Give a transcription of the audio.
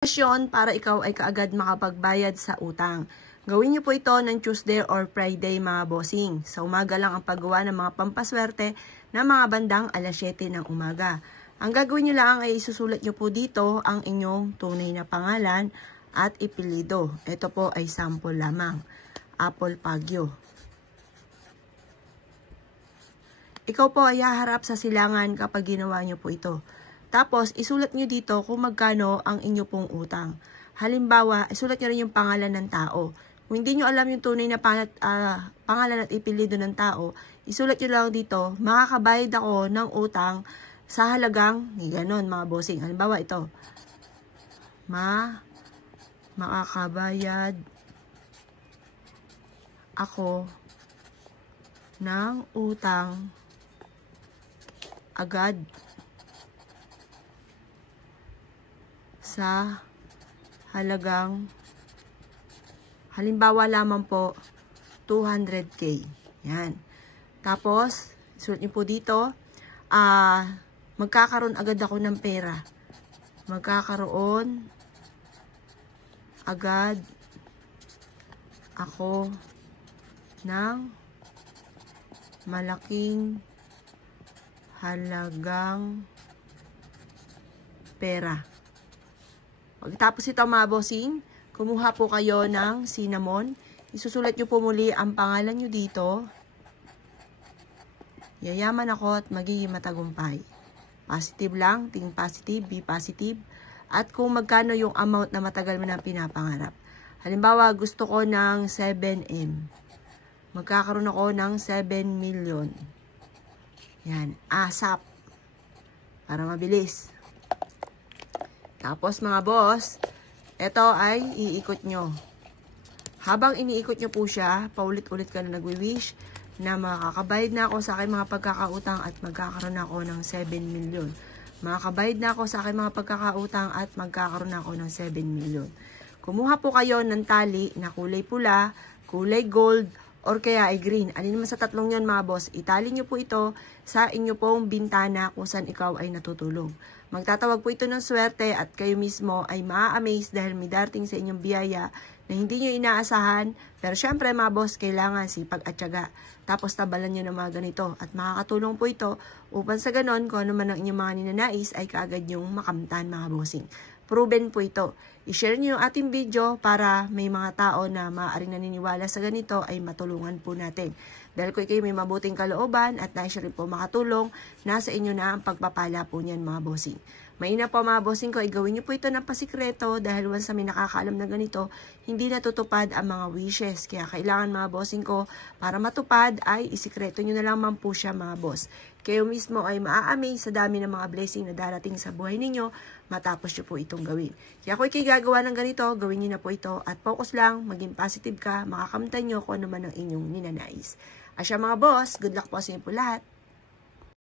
Para ikaw ay kaagad makapagbayad sa utang. Gawin niyo po ito ng Tuesday or Friday mga bossing. Sa umaga lang ang paggawa ng mga pampaswerte na mga bandang alas 7 ng umaga. Ang gagawin niyo lang ay isusulat niyo po dito ang inyong tunay na pangalan at ipilido. Ito po ay sample lamang. Apple Pagyo. Ikaw po ay haharap sa silangan kapag ginawa niyo po ito. Tapos, isulat nyo dito kung magkano ang inyo pong utang. Halimbawa, isulat nyo rin yung pangalan ng tao. Kung hindi nyo alam yung tunay na pangalan at ipilido ng tao, isulat nyo lang dito, makakabayad ako ng utang sa halagang, ganon mga bossing. Halimbawa ito, makakabayad ako ng utang agad sa halagang, halimbawa lamang po, 200k. Yan. Tapos, sulat niyo po dito, magkakaroon agad ako ng pera. Magkakaroon agad ako ng malaking halagang pera. Pagkatapos ito mga bossing, kumuha po kayo ng cinnamon. Isusulat nyo po muli ang pangalan nyo dito. Yayaman ako at magiging matagumpay. Positive lang, think positive, be positive. At kung magkano yung amount na matagal mo na pinapangarap. Halimbawa, gusto ko ng 7M. Magkakaroon ako ng 7 million. Yan, ASAP. Para mabilis. Tapos mga boss, ito ay iikot nyo. Habang iniikot nyo po siya, paulit-ulit ka na nagwi-wish na makakabayad na ako sa aking mga pagkakautang at magkakaroon ako ng 7 million. Makakabayad na ako sa aking mga pagkakautang at magkakaroon ako ng 7 million. Kumuha po kayo ng tali na kulay pula, kulay gold, or kaya ay green. Alin naman sa tatlong yon mga boss, itali nyo po ito sa inyo pong bintana kung saan ikaw ay natutulog. Magtatawag po ito ng swerte at kayo mismo ay maa-amaze dahil may darating sa inyong biyaya na hindi nyo inaasahan. Pero syempre mga boss, kailangan sipag at tiyaga. Tapos tabalan nyo ng mga ganito. At makakatulong po ito upang sa ganon, kung ano man ang inyong mga ninanais ay kaagad yung makamtan mga bossing. Proven po ito. I-share nyo yung ating video para may mga tao na maaaring naniniwala sa ganito ay matulungan po natin. Dahil kung kayo may mabuting kalooban at nais rin po makatulong, nasa inyo na ang pagpapala po niyan mga bossing. Maina po mga bossing ko, gawin nyo po ito ng pasikreto dahil once na may nakakaalam na ganito, hindi natutupad ang mga wishes. Kaya kailangan mga bossing ko, para matupad ay isikreto nyo na lamang po siya mga boss. Kayo mismo ay maa-amaze sa dami ng mga blessing na darating sa buhay ninyo matapos nyo po itong gawin. Kaya kung kayo gagawa ng ganito, gawin nyo na po ito at focus lang, maging positive ka, makakamtan nyo kung ano man ang inyong ninanais. Asya mga boss, good luck po sa inyo po lahat.